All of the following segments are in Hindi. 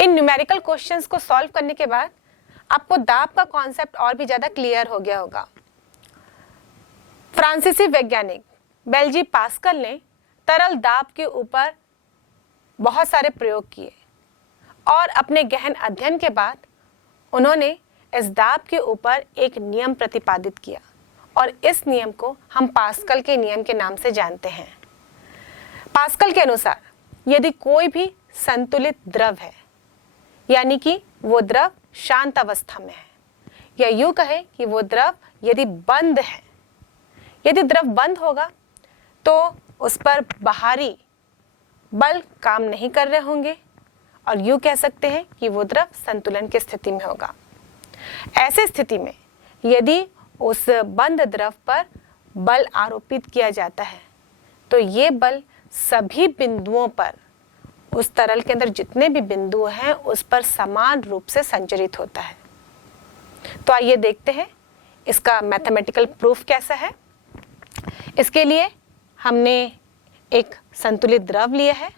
इन न्यूमेरिकल क्वेश्चंस को सॉल्व करने के बाद आपको दाब का कॉन्सेप्ट और भी ज्यादा क्लियर हो गया होगा। फ्रांसीसी वैज्ञानिक बेल्जी पास्कल ने तरल दाब के ऊपर बहुत सारे प्रयोग किए और अपने गहन अध्ययन के बाद उन्होंने इस दाब के ऊपर एक नियम प्रतिपादित किया और इस नियम को हम पास्कल के नियम के नाम से जानते हैं। पास्कल के अनुसार यदि कोई भी संतुलित द्रव है, यानी कि वो द्रव शांत अवस्था में है, या यूं कहें कि वो द्रव यदि बंद है, यदि द्रव बंद होगा तो उस पर बाहरी बल काम नहीं कर रहे होंगे और यूं कह सकते हैं कि वो द्रव संतुलन की स्थिति में होगा। ऐसे स्थिति में यदि उस बंद द्रव पर बल आरोपित किया जाता है तो ये बल सभी बिंदुओं पर, उस तरल के अंदर जितने भी बिंदु हैं उस पर समान रूप से संचरित होता है। तो आइए देखते हैं इसका मैथमेटिकल प्रूफ कैसा है। इसके लिए हमने एक संतुलित द्रव लिया है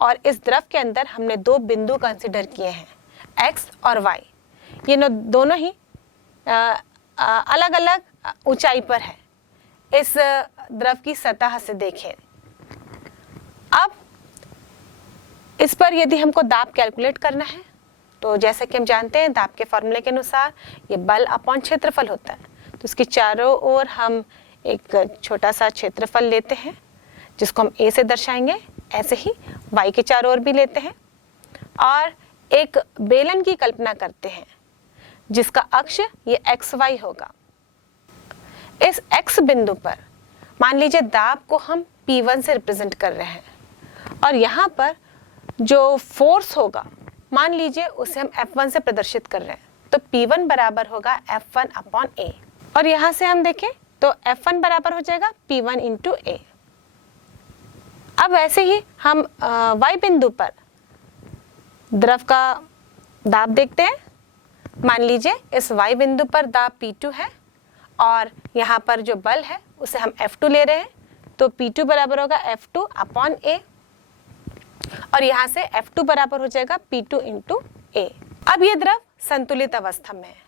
और इस द्रव के अंदर हमने दो बिंदु कंसीडर किए हैं, x और y। ये दोनों ही अलग अलग ऊंचाई पर है। इस द्रव की सतह से देखें। अब इस पर यदि हमको दाब कैलकुलेट करना है तो जैसे कि हम जानते हैं दाब के फॉर्मूले के अनुसार ये बल अपॉन क्षेत्रफल होता है। तो इसकी चारों ओर हम एक छोटा सा क्षेत्रफल लेते हैं जिसको हम a से दर्शाएंगे, ऐसे ही y के चारों ओर भी लेते हैं और एक बेलन की कल्पना करते हैं जिसका अक्ष ये xy होगा। इस x बिंदु पर मान लीजिए दाब को हम P1 से रिप्रेजेंट कर रहे हैं और यहाँ पर जो फोर्स होगा मान लीजिए उसे हम F1 से प्रदर्शित कर रहे हैं, तो P1 बराबर होगा F1 अपॉन A। और यहाँ से हम देखें तो F1 बराबर हो जाएगा P1 इंटू A। अब ऐसे ही हम y बिंदु पर द्रव का दाब देखते हैं। मान लीजिए इस y बिंदु पर दाब P2 है और यहाँ पर जो बल है उसे हम F2 ले रहे हैं, तो P2 बराबर होगा F2 अपॉन A और यहाँ से F2 बराबर हो जाएगा P2 इंटू A। अब ये द्रव संतुलित अवस्था में है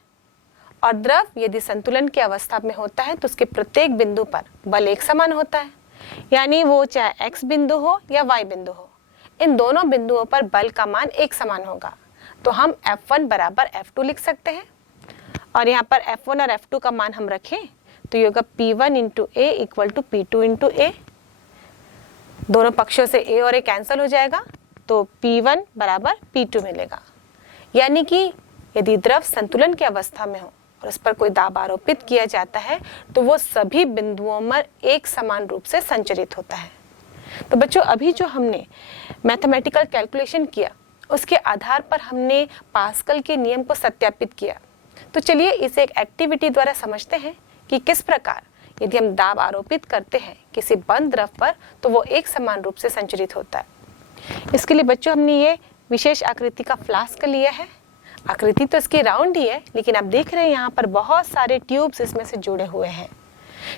और द्रव यदि संतुलन की अवस्था में होता है तो उसके प्रत्येक बिंदु पर बल एक समान होता है, यानी वो चाहे x बिंदु हो या y बिंदु हो, इन दोनों बिंदुओं पर बल का मान एक समान होगा। तो हम F1 बराबर F2 लिख सकते हैं और यहाँ पर F1 और F2 का मान हम रखें तो ये होगा P1 into A equal to P2 into A। दोनों पक्षों से A और A कैंसिल हो जाएगा तो P1 बराबर P2 मिलेगा। यानी कि यदि द्रव संतुलन की अवस्था में हो और उस पर कोई दाब आरोपित किया जाता है तो वो सभी बिंदुओं में एक समान रूप से संचरित होता है। तो बच्चों अभी जो हमने मैथमेटिकल कैलकुलेशन किया उसके आधार पर हमने पास्कल के नियम को सत्यापित किया। तो चलिए इसे एक एक्टिविटी द्वारा समझते हैं कि किस प्रकार यदि हम दाब आरोपित करते हैं किसी बंद द्रव पर तो वो एक समान रूप से संचरित होता है। इसके लिए बच्चों हमने ये विशेष आकृति का फ्लास्क लिया है। आकृति तो इसकी राउंड ही है, लेकिन आप देख रहे हैं यहाँ पर बहुत सारे ट्यूब्स इसमें से जुड़े हुए हैं।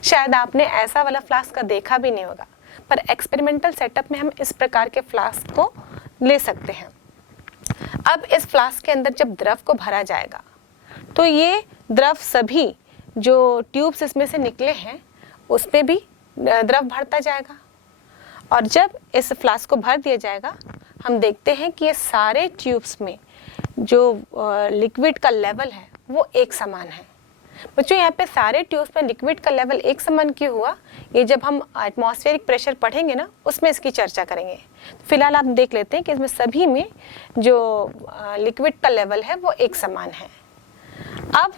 शायद आपने ऐसा वाला फ्लास्क का देखा भी नहीं होगा, पर एक्सपेरिमेंटल सेटअप में हम इस प्रकार के फ्लास्क को ले सकते हैं। अब इस फ्लास्क के अंदर जब द्रव को भरा जाएगा तो ये द्रव सभी जो ट्यूब्स इसमें से निकले हैं उसमें भी द्रव भरता जाएगा और जब इस फ्लास्क को भर दिया जाएगा हम देखते हैं कि ये सारे ट्यूब्स में जो लिक्विड का लेवल है वो एक समान है। बच्चों यहाँ पे सारे ट्यूब्स में लिक्विड का लेवल एक समान क्यों हुआ, ये जब हम एटमॉस्फेरिक प्रेशर पढ़ेंगे ना उसमें इसकी चर्चा करेंगे। फिलहाल आप देख लेते हैं कि इसमें सभी में जो लिक्विड का लेवल है वो एक समान है। अब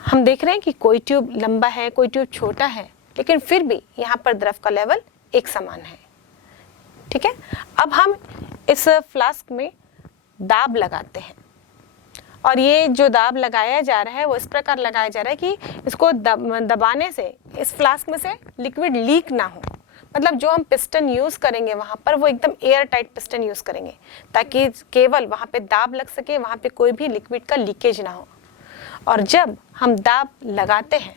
हम देख रहे हैं कि कोई ट्यूब लंबा है कोई ट्यूब छोटा है, लेकिन फिर भी यहाँ पर द्रव का लेवल एक समान है। ठीक है, अब हम इस फ्लास्क में दाब लगाते हैं और ये जो दाब लगाया जा रहा है वो इस प्रकार लगाया जा रहा है कि इसको दबाने से इस फ्लास्क में से लिक्विड लीक ना हो। मतलब जो हम पिस्टन यूज करेंगे वहां पर वो एकदम एयर टाइट पिस्टन यूज करेंगे ताकि केवल वहां पे दाब लग सके, वहां पे कोई भी लिक्विड का लीकेज ना हो। और जब हम दाब लगाते हैं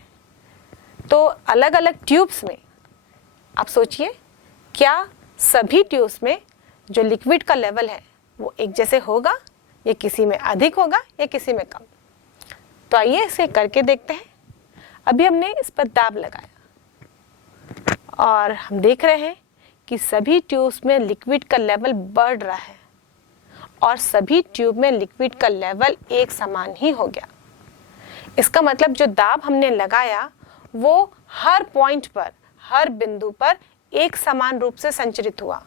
तो अलग अलग ट्यूब्स में आप सोचिए क्या सभी ट्यूब्स में जो लिक्विड का लेवल है वो एक जैसे होगा ये किसी में अधिक होगा या किसी में कम। तो आइए इसे करके देखते हैं। अभी हमने इस पर दाब लगाया और हम देख रहे हैं कि सभी ट्यूब्स में लिक्विड का लेवल बढ़ रहा है और सभी ट्यूब में लिक्विड का लेवल एक समान ही हो गया। इसका मतलब जो दाब हमने लगाया वो हर पॉइंट पर, हर बिंदु पर एक समान रूप से संचरित हुआ।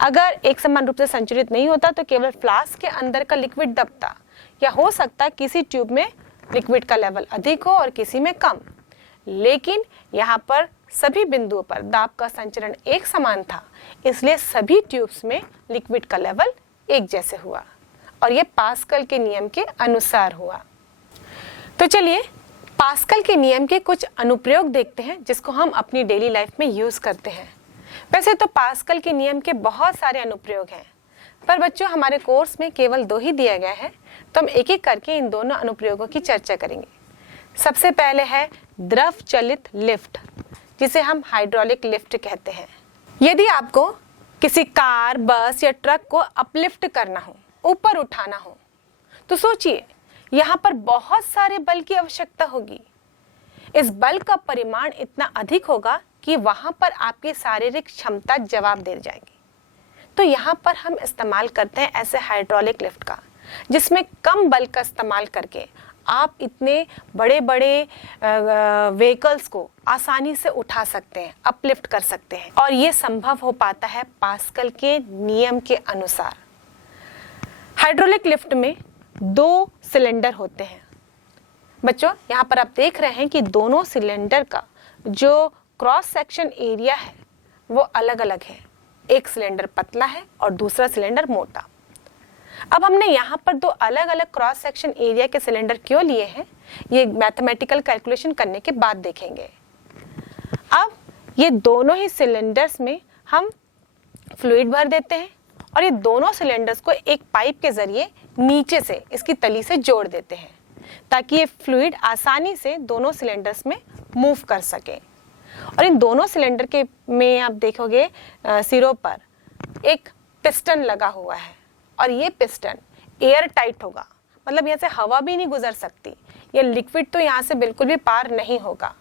अगर एक समान रूप से संचरित नहीं होता तो केवल फ्लास्क के अंदर का लिक्विड दबता, या हो सकता है किसी ट्यूब में लिक्विड का लेवल अधिक हो और किसी में कम। लेकिन यहाँ पर सभी बिंदुओं पर दाब का संचरण एक समान था, इसलिए सभी ट्यूब्स में लिक्विड का लेवल एक जैसे हुआ और ये पास्कल के नियम के अनुसार हुआ। तो चलिए पास्कल के नियम के कुछ अनुप्रयोग देखते हैं जिसको हम अपनी डेली लाइफ में यूज करते हैं। वैसे तो पास्कल के नियम के बहुत सारे अनुप्रयोग हैं, पर बच्चों हमारे कोर्स में केवल 2 ही दिया गया है, तो हम एक एक करके इन दोनों अनुप्रयोगों की चर्चा करेंगे। सबसे पहले है द्रव चलित लिफ्ट, जिसे हम हाइड्रोलिक लिफ्ट कहते हैं। यदि आपको किसी कार, बस या ट्रक को अपलिफ्ट करना हो, ऊपर उठाना हो, तो सोचिए यहाँ पर बहुत सारे बल की आवश्यकता होगी। इस बल का परिमाण इतना अधिक होगा कि वहां पर आपकी शारीरिक क्षमता जवाब दे जाएगी। तो यहाँ पर हम इस्तेमाल करते हैं ऐसे हाइड्रोलिक लिफ्ट का, जिसमें कम बल का इस्तेमाल करके आप इतने बड़े बड़े व्हीकल्स को आसानी से उठा सकते हैं, अपलिफ्ट कर सकते हैं। और ये संभव हो पाता है पास्कल के नियम के अनुसार। हाइड्रोलिक लिफ्ट में 2 सिलेंडर होते हैं। बच्चों यहाँ पर आप देख रहे हैं कि दोनों सिलेंडर का जो क्रॉस सेक्शन एरिया है वो अलग अलग है। एक सिलेंडर पतला है और दूसरा सिलेंडर मोटा। अब हमने यहाँ पर 2 अलग अलग क्रॉस सेक्शन एरिया के सिलेंडर क्यों लिए हैं, ये मैथमेटिकल कैलकुलेशन करने के बाद देखेंगे। अब ये दोनों ही सिलेंडर्स में हम फ्लूइड भर देते हैं और ये दोनों सिलेंडर्स को एक पाइप के जरिए नीचे से इसकी तली से जोड़ देते हैं, ताकि ये फ्लूइड आसानी से दोनों सिलेंडर्स में मूव कर सके। और इन दोनों सिलेंडर के में आप देखोगे सिरों पर एक पिस्टन लगा हुआ है और ये पिस्टन एयर टाइट होगा, मतलब यहाँ से हवा भी नहीं गुजर सकती। ये लिक्विड तो यहाँ से बिल्कुल भी पार नहीं होगा।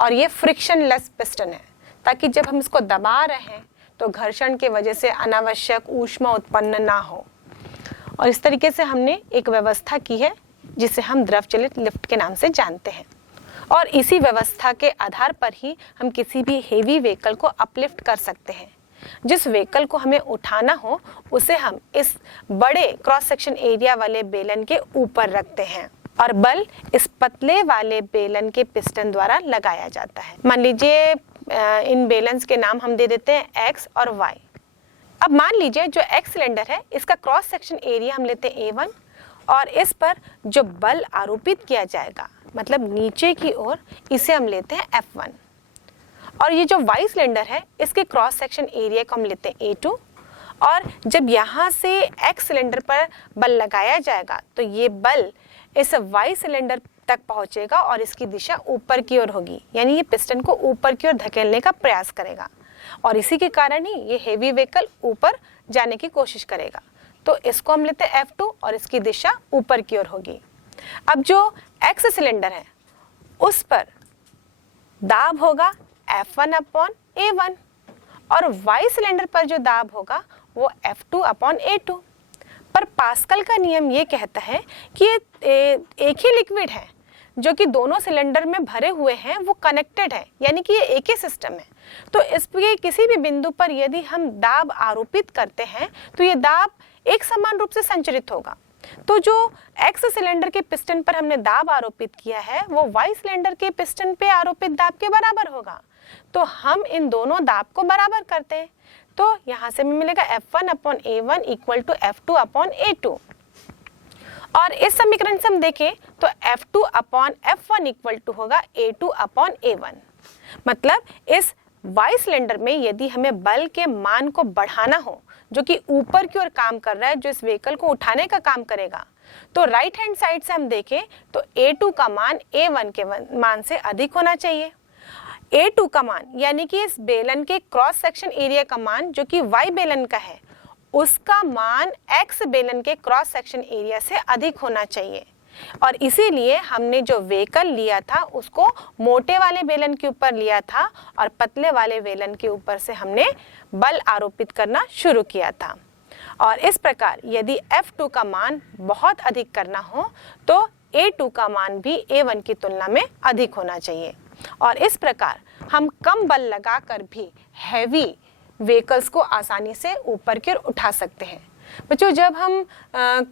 और ये फ्रिक्शनलेस पिस्टन है, ताकि जब हम इसको दबा रहे हैं तो घर्षण के वजह से अनावश्यक ऊष्मा उत्पन्न ना हो। और इस तरीके से हमने एक व्यवस्था की है जिसे हम द्रव चलित लिफ्ट के नाम से जानते हैं। और इसी व्यवस्था के आधार पर ही हम किसी भी हेवी व्हीकल को अपलिफ्ट कर सकते हैं। जिस व्हीकल को हमें उठाना हो उसे हम इस बड़े क्रॉस सेक्शन एरिया वाले बेलन के ऊपर रखते हैं और बल इस पतले वाले बेलन के पिस्टन द्वारा लगाया जाता है। मान लीजिए इन बेलन्स के नाम हम दे देते हैं X और Y। अब मान लीजिए जो X सिलेंडर है इसका क्रॉस सेक्शन एरिया हम लेते हैं A1 और इस पर जो बल आरोपित किया जाएगा, मतलब नीचे की ओर, इसे हम लेते हैं F1। और ये जो Y सिलेंडर है इसके क्रॉस सेक्शन एरिया को हम लेते हैं A2। और जब यहाँ से X सिलेंडर पर बल लगाया जाएगा तो ये बल इस Y सिलेंडर तक पहुंचेगा और इसकी दिशा ऊपर की ओर होगी, यानी ये पिस्टन को ऊपर की ओर धकेलने का प्रयास करेगा और इसी के कारण ही ये हेवी व्हीकल ऊपर जाने की कोशिश करेगा। तो इसको हम लेते हैं F2 और इसकी दिशा ऊपर की ओर होगी। अब जो X सिलेंडर है उस पर दाब होगा F1/A1 और Y सिलेंडर पर जो दाब होगा वो F2/A2। पर पास्कल का नियम ये कहता है कि एक ही लिक्विड है जो कि दोनों सिलेंडर में भरे हुए हैं, वो कनेक्टेड है, यानी कि ये एक ही सिस्टम है। तो इसके किसी भी बिंदु पर यदि हम दाब आरोपित करते हैं तो ये दाब एक समान रूप से संचरित होगा। तो जो X सिलेंडर के पिस्टन पर हमने दाब आरोपित किया है वो Y सिलेंडर के पिस्टन पे आरोपित दाब के बराबर होगा। तो हम इन दोनों दाब को बराबर करते हैं, तो यहाँ से हमें मिलेगा F1/A1 इक्वल टू F2/A2। और इस समीकरण से हम देखें तो F2/F1 इक्वल टू होगा A2/A1। मतलब इस Y सिलेंडर में यदि हमें बल के मान को बढ़ाना हो जो कि ऊपर की ओर काम कर रहा है, जो इस व्हीकल को उठाने का काम करेगा, तो राइट हैंड साइड से हम देखें तो A2 का मान A1 के मान से अधिक होना चाहिए। A2 का मान यानी कि इस बेलन के क्रॉस सेक्शन एरिया का मान जो कि Y बेलन का है उसका मान एक्स बेलन के क्रॉस सेक्शन एरिया से अधिक होना चाहिए। और इसीलिए हमने जो व्हीकल लिया था उसको मोटे वाले बेलन के ऊपर लिया था और पतले वाले बेलन के ऊपर से हमने बल आरोपित करना शुरू किया था। और इस प्रकार यदि F2 का मान बहुत अधिक करना हो तो A2 का मान भी A1 की तुलना में अधिक होना चाहिए। और इस प्रकार हम कम बल लगाकर भी हैवी व्हीकल्स को आसानी से ऊपर की ओर उठा सकते हैं। बच्चों, जब हम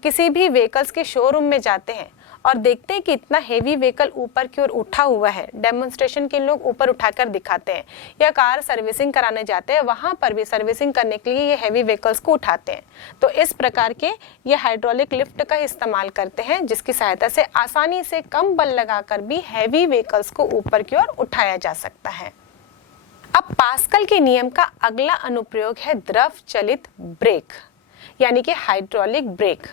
किसी भी व्हीकल्स के शोरूम में जाते हैं और देखते हैं कि इतना हेवी व्हीकल ऊपर की ओर उठा हुआ है, डेमोन्स्ट्रेशन के लोग ऊपर उठाकर दिखाते हैं, या कार सर्विसिंग कराने जाते हैं, वहां पर भी सर्विसिंग करने के लिए ये हेवी व्हीकल्स को उठाते हैं। तो इस प्रकार के ये हाइड्रोलिक लिफ्ट का इस्तेमाल करते हैं, जिसकी सहायता से आसानी से कम बल लगाकर भी हैवी व्हीकल्स को ऊपर की ओर उठाया जा सकता है। अब पास्कल के नियम का अगला अनुप्रयोग है द्रव चलित ब्रेक, यानी कि हाइड्रोलिक ब्रेक।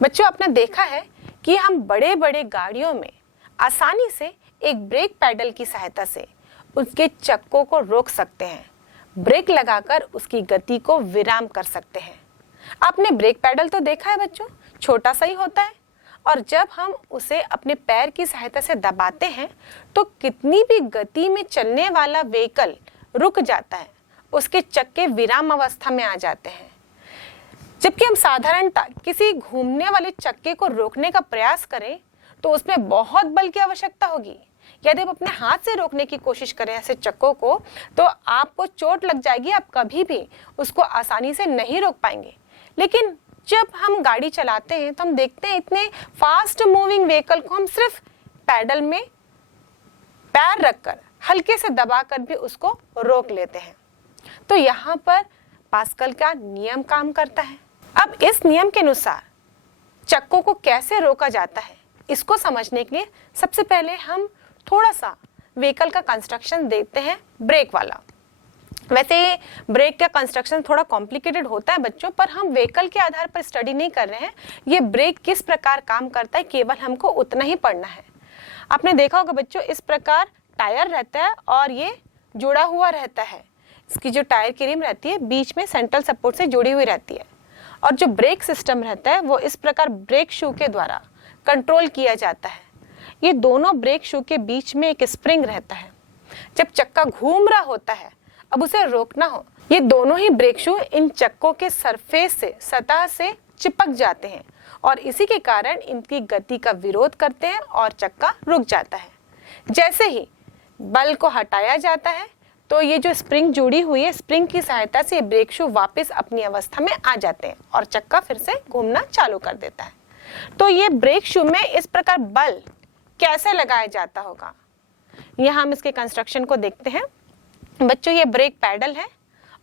बच्चों, आपने देखा है कि हम बड़े बड़े गाड़ियों में आसानी से एक ब्रेक पैडल की सहायता से उसके चक्कों को रोक सकते हैं, ब्रेक लगाकर उसकी गति को विराम कर सकते हैं। आपने ब्रेक पैडल तो देखा है बच्चों, छोटा सा ही होता है, और जब हम उसे अपने पैर की सहायता से दबाते हैं तो कितनी भी गति में चलने वाला व्हीकल रुक जाता है, उसके चक्के विराम अवस्था में आ जाते हैं। जबकि हम साधारणतः किसी घूमने वाले चक्के को रोकने का प्रयास करें तो उसमें बहुत बल की आवश्यकता होगी। यदि आप अपने हाथ से रोकने की कोशिश करें ऐसे चक्कों को तो आपको चोट लग जाएगी, आप कभी भी उसको आसानी से नहीं रोक पाएंगे। लेकिन जब हम गाड़ी चलाते हैं तो हम देखते हैं इतने फास्ट मूविंग व्हीकल को हम सिर्फ पैडल में पैर रखकर हल्के से दबाकर भी उसको रोक लेते हैं। तो यहाँ पर पास्कल का नियम काम करता है। अब इस नियम के अनुसार चक्कों को कैसे रोका जाता है, इसको समझने के लिए सबसे पहले हम थोड़ा सा व्हीकल का कंस्ट्रक्शन देखते हैं, ब्रेक वाला। वैसे ब्रेक का कंस्ट्रक्शन थोड़ा कॉम्प्लिकेटेड होता है बच्चों, पर हम व्हीकल के आधार पर स्टडी नहीं कर रहे हैं। ये ब्रेक किस प्रकार काम करता है केवल हमको उतना ही पढ़ना है। आपने देखा होगा बच्चों, इस प्रकार टायर रहता है और ये जुड़ा हुआ रहता है। इसकी जो टायर की रिम रहती है बीच में सेंट्रल सपोर्ट से जुड़ी हुई रहती है, और जो ब्रेक सिस्टम रहता है वो इस प्रकार ब्रेक शू के द्वारा कंट्रोल किया जाता है। ये दोनों ब्रेक शू के बीच में एक स्प्रिंग रहता है। जब चक्का घूम रहा होता है, अब उसे रोकना हो, ये दोनों ही ब्रेक शू इन चक्कों के सरफेस से, सतह से चिपक जाते हैं और इसी के कारण इनकी गति का विरोध करते हैं और चक्का रुक जाता है। जैसे ही बल को हटाया जाता है तो ये जो स्प्रिंग जुड़ी हुई है, स्प्रिंग की सहायता से ब्रेक शू वापस अपनी अवस्था में आ जाते हैं और चक्का फिर से घूमना चालू कर देता है। तो ये ब्रेक शू में इस प्रकार बल कैसे लगाया जाता होगा, यहाँ हम इसके कंस्ट्रक्शन को देखते हैं। बच्चों, ये ब्रेक पैडल है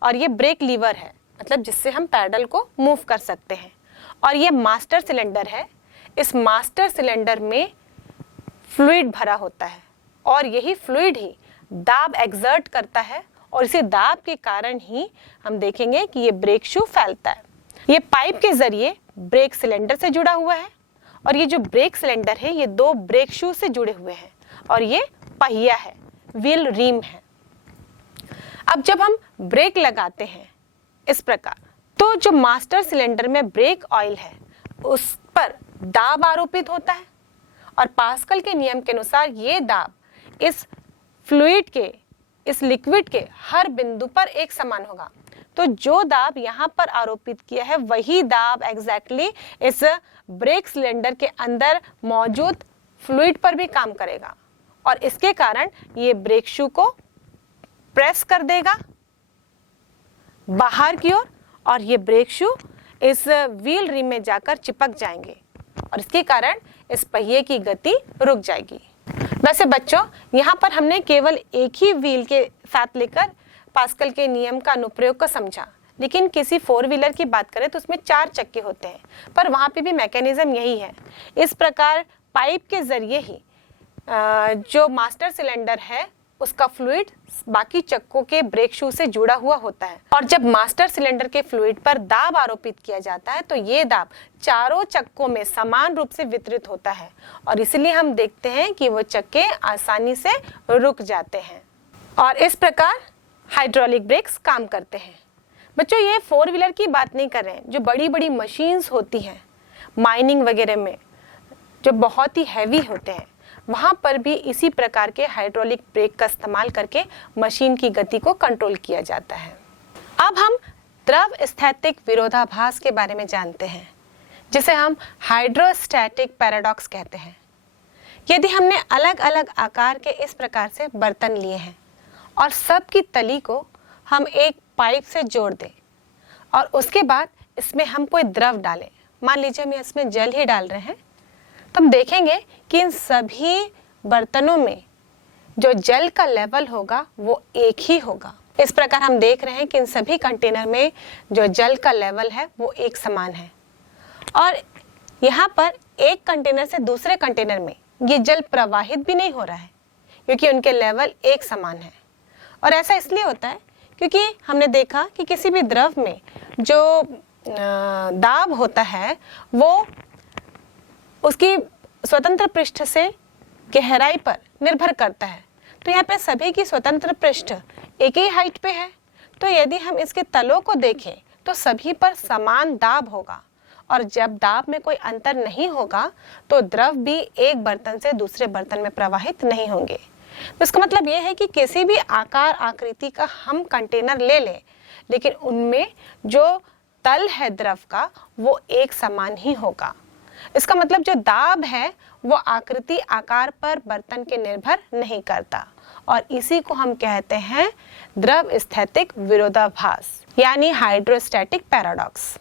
और ये ब्रेक लीवर है, मतलब जिससे हम पैडल को मूव कर सकते हैं। और ये मास्टर सिलेंडर है। इस मास्टर सिलेंडर में फ्लूइड भरा होता है और यही फ्लूइड ही दाब एक्सर्ट करता है और इसी दाब के कारण ही हम देखेंगे कि ये ब्रेक शू फैलता है। ये पाइप के जरिए ब्रेक सिलेंडर से जुड़ा हुआ है और ये जो ब्रेक सिलेंडर है ये दो ब्रेक शू से जुड़े हुए हैं और ये पहिया है, व्हील रिम है। अब जब हम ब्रेक लगाते हैं इस प्रकार, तो जो मास्टर सिलेंडर में ब्रेक ऑयल है उस पर दाब आरोपित होता है और पास्कल के नियम के अनुसार ये दाब इस फ्लूइड के, इस लिक्विड के हर बिंदु पर एक समान होगा। तो जो दाब यहाँ पर आरोपित किया है वही दाब एग्जैक्टली इस ब्रेक सिलेंडर के अंदर मौजूद फ्लूइड पर भी काम करेगा और इसके कारण ये ब्रेक शू को प्रेस कर देगा बाहर की ओर और ये ब्रेक शू इस व्हील रिम में जाकर चिपक जाएंगे और इसके कारण इस पहिए की गति रुक जाएगी। वैसे बच्चों, यहाँ पर हमने केवल एक ही व्हील के साथ लेकर पास्कल के नियम का अनुप्रयोग को समझा, लेकिन किसी फोर व्हीलर की बात करें तो उसमें 4 चक्के होते हैं, पर वहाँ पे भी मैकेनिज्म यही है। इस प्रकार पाइप के जरिए ही जो मास्टर सिलेंडर है उसका फ्लूइड बाकी चक्कों के ब्रेक शू से जुड़ा हुआ होता है और जब मास्टर सिलेंडर के फ्लूइड पर दाब आरोपित किया जाता है तो ये दाब चारों चक्कों में समान रूप से वितरित होता है और इसलिए हम देखते हैं कि वो चक्के आसानी से रुक जाते हैं और इस प्रकार हाइड्रोलिक ब्रेक्स काम करते हैं। बच्चों ये 4 व्हीलर की बात नहीं कर रहे हैं, जो बड़ी बड़ी मशीन्स होती हैं माइनिंग वगैरह में, जो बहुत ही हैवी होते हैं, वहाँ पर भी इसी प्रकार के हाइड्रोलिक ब्रेक का इस्तेमाल करके मशीन की गति को कंट्रोल किया जाता है। अब हम द्रव स्थैतिक विरोधाभास के बारे में जानते हैं, जिसे हम हाइड्रोस्टैटिक पैराडॉक्स कहते हैं। यदि हमने अलग अलग आकार के इस प्रकार से बर्तन लिए हैं और सब की तली को हम एक पाइप से जोड़ दें और उसके बाद इसमें हम कोई द्रव डालें, मान लीजिए हम इसमें जल ही डाल रहे हैं, तो हम देखेंगे कि इन सभी बर्तनों में जो जल का लेवल होगा वो एक ही होगा। इस प्रकार हम देख रहे हैं कि इन सभी कंटेनर में जो जल का लेवल है वो एक समान है और यहाँ पर एक कंटेनर से दूसरे कंटेनर में ये जल प्रवाहित भी नहीं हो रहा है क्योंकि उनके लेवल एक समान है। और ऐसा इसलिए होता है क्योंकि हमने देखा कि किसी भी द्रव में जो दाब होता है वो उसकी स्वतंत्र पृष्ठ से गहराई पर निर्भर करता है। तो यहाँ पे सभी की स्वतंत्र पृष्ठ एक ही हाइट पे है, तो यदि हम इसके तलों को देखें तो सभी पर समान दाब होगा और जब दाब में कोई अंतर नहीं होगा तो द्रव भी एक बर्तन से दूसरे बर्तन में प्रवाहित नहीं होंगे। तो इसका मतलब ये है कि किसी भी आकार आकृति का हम कंटेनर ले लें, लेकिन उनमें जो तल है द्रव का वो एक समान ही होगा। इसका मतलब जो दाब है वो आकृति आकार पर बर्तन के निर्भर नहीं करता और इसी को हम कहते हैं द्रव स्थैतिक विरोधाभास यानी हाइड्रोस्टैटिक पैराडॉक्स।